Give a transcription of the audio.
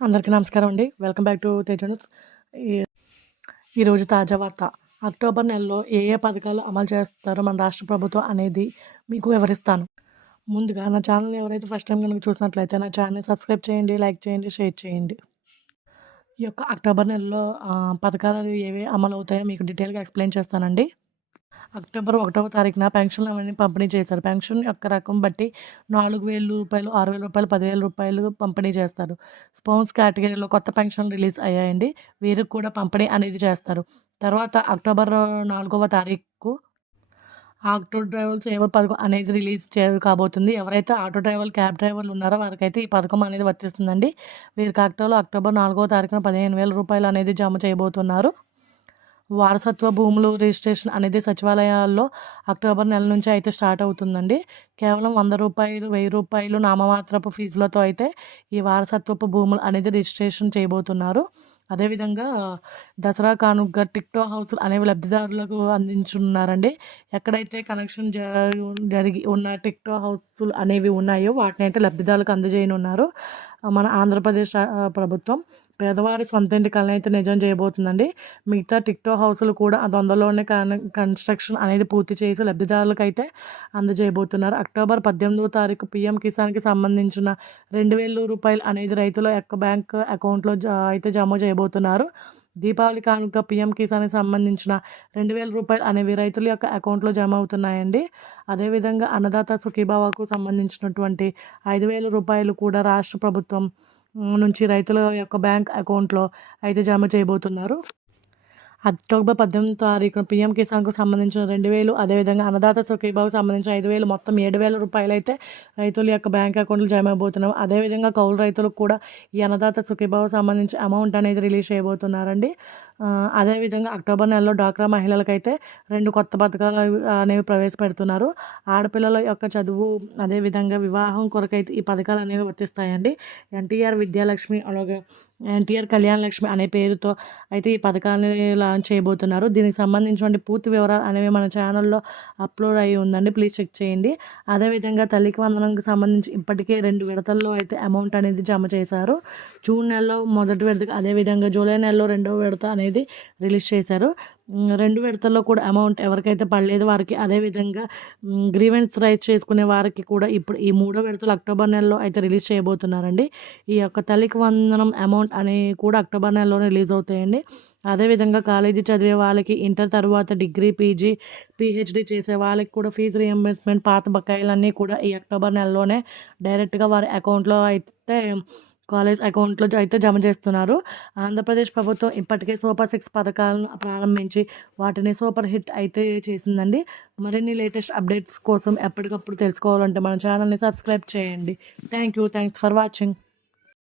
అందరికీ నమస్కారం అండి. Welcome back to Teja news. ఈ ఈరోజు తాజా వార్త. అక్టోబర్ నెలలో ఏ ఏ పథకాలు అమలు చేస్తారో మన రాష్ట్ర ప్రభుత్వం అనేది మీకు వివరిస్తాను. ముందుగా నా ఛానల్‌ని ఎవరైతే ఫస్ట్ టైం గనుక చూసినట్లయితే నా ఛానల్‌ని సబ్స్క్రైబ్ చేయండి, లైక్ చేయండి, షేర్ చేయండి. ఈ యొక్క అక్టోబర్ నెలలో పథకాలు ఏవి అమలవుతాయో మీకు డీటెయిల్‌గా ఎక్స్‌ప్లెయిన్ చేస్తానండి. అక్టోబర్ 1వ తారీఖున పెన్షన్లు అవన్నీ పంపిణీ చేశారు. పెన్షన్ యొక్క రకం బట్టి రూ. 4,000, రూ. 6,000, రూ. 10,000 పంపిణీ చేస్తారు. స్పౌస్ కేటగిరీలో కొత్త పెన్షన్లు రిలీజ్ అయ్యాయండి. వీరికి కూడా పంపిణీ అనేది చేస్తారు. తర్వాత అక్టోబర్ 4వ తారీఖు ఆటో డ్రైవర్లు సేవ పథకం అనేది రిలీజ్ కాబోతుంది. ఎవరైతే ఆటో డ్రైవర్లు, క్యాబ్ డ్రైవర్లు ఉన్నారో వారికైతే ఈ పథకం అనేది వర్తిస్తుందండి. వీరికి అక్టోబర్ 4వ తారీఖున రూ. 15,000 అనేది జమ చేయబోతున్నారు. వారసత్వ భూములు రిజిస్ట్రేషన్ అనేది సచివాలయాల్లో అక్టోబర్ నెల నుంచి అయితే స్టార్ట్ అవుతుందండి. కేవలం రూ. 100, రూ. 1,000 నామమాత్రపు ఫీజులతో అయితే ఈ వారసత్వపు భూములు అనేది రిజిస్ట్రేషన్ చేయబోతున్నారు. అదేవిధంగా దసరా కానుకగా టిక్టో హౌస్‌లు అనేవి లబ్ధిదారులకు అందించున్నారండి. ఎక్కడైతే కనెక్షన్ జరిగి ఉన్న టిక్టో హౌస్‌లు అనేవి ఉన్నాయో వాటినైతే లబ్ధిదారులకు అందజేయనున్నారు. మన ఆంధ్రప్రదేశ్ ప్రభుత్వం పేదవారి సొంత ఇంటి కలని అయితే నిజం చేయబోతుందండి. మిగతా టిక్టో హౌస్‌లు కూడా తొందరలోనే కన్‌స్ట్రక్షన్ అనేది పూర్తి చేసి లబ్ధిదారులకైతే అందజేయబోతున్నారు. అక్టోబర్ 18వ తారీఖు పీఎం కిసాన్‌కి సంబంధించిన రూ. 2,000 అనేది రైతుల యొక్క బ్యాంక్ అకౌంట్‌లో అయితే జమ చేయబోతున్నారు. దీపావళి కానుక పీఎం కిసాన్‌కి సంబంధించిన రూ. 2,000 అనేవి రైతుల యొక్క అకౌంట్‌లో జమ అవుతున్నాయండి. అదేవిధంగా అన్నదాత సుఖీభావకు సంబంధించినటువంటి రూ. 5,000 కూడా రాష్ట్ర ప్రభుత్వం నుంచి రైతుల యొక్క బ్యాంక్ అకౌంట్‌లో అయితే జమ చేయబోతున్నారు. అక్టోబర్ 18వ తారీఖున పీఎం కిసాన్‌కు సంబంధించిన 2,000, అదేవిధంగా అన్నదాత సుఖీభావకు సంబంధించిన 5,000 మొత్తం రూ. 7,000 అయితే రైతుల యొక్క బ్యాంక్ అకౌంట్‌లో జమ అయిపోతున్నాం. అదేవిధంగా కౌలు రైతులకు కూడా ఈ అన్నదాత సుఖీభావకు సంబంధించి అమౌంట్ అనేది రిలీజ్ చేయబోతున్నారండి. అదేవిధంగా అక్టోబర్ నెలలో డ్వాక్రా మహిళలకైతే 2 కొత్త పథకాలు అనేవి ప్రవేశపెడుతున్నారు. ఆడపిల్లల యొక్క చదువు, అదేవిధంగా వివాహం కొరకైతే ఈ పథకాలు అనేవి వర్తిస్తాయండి. ఎన్టీఆర్ విద్యాలక్ష్మి, అలాగే ఎన్టీఆర్ కళ్యాణ లక్ష్మి అనే పేరుతో అయితే ఈ పథకాన్ని లాంచ్ చేయబోతున్నారు. దీనికి సంబంధించినటువంటి పూర్తి వివరాలు అనేవి మన ఛానల్లో అప్లోడ్ అయ్యి ఉందండి, ప్లీజ్ చెక్ చేయండి. అదేవిధంగా తల్లికి వందనంకి సంబంధించి ఇప్పటికే 2 విడతల్లో అయితే అమౌంట్ అనేది జమ చేశారు. జూన్ నెలలో మొదటి విడత, అదేవిధంగా జూలై నెలలో 2వ విడత అనేది రిలీజ్ చేశారు. 2 విడతల్లో కూడా అమౌంట్ ఎవరికైతే పడలేదు వారికి, అదేవిధంగా గ్రీవెన్స్ రైజ్ చేసుకునే వారికి కూడా ఇప్పుడు ఈ 3వ విడతలు అక్టోబర్ నెలలో అయితే రిలీజ్ చేయబోతున్నారండి. ఈ యొక్క తల్లికి వందనం అమౌంట్ అనేవి కూడా అక్టోబర్ నెలలోనే రిలీజ్ అవుతాయండి. అదేవిధంగా కాలేజీ చదివే వాళ్ళకి, ఇంటర్ తర్వాత డిగ్రీ, పీజీ, పీహెచ్డీ చేసే వాళ్ళకి కూడా ఫీజు రియంబర్స్మెంట్ పాత బకాయిలన్నీ కూడా ఈ అక్టోబర్ నెలలోనే డైరెక్ట్గా వారి అకౌంట్లో అయితే కాలేజ్ అకౌంట్‌లో అయితే జమ చేస్తున్నారు. ఆంధ్రప్రదేశ్ ప్రభుత్వం ఇప్పటికే సూపర్ 6 పథకాలను ప్రారంభించి వాటిని సూపర్ హిట్ అయితే చేసిందండి. మరిన్ని లేటెస్ట్ అప్డేట్స్ కోసం ఎప్పటికప్పుడు తెలుసుకోవాలంటే మన ఛానల్‌ని సబ్స్క్రైబ్ చేయండి. Thanks for watching.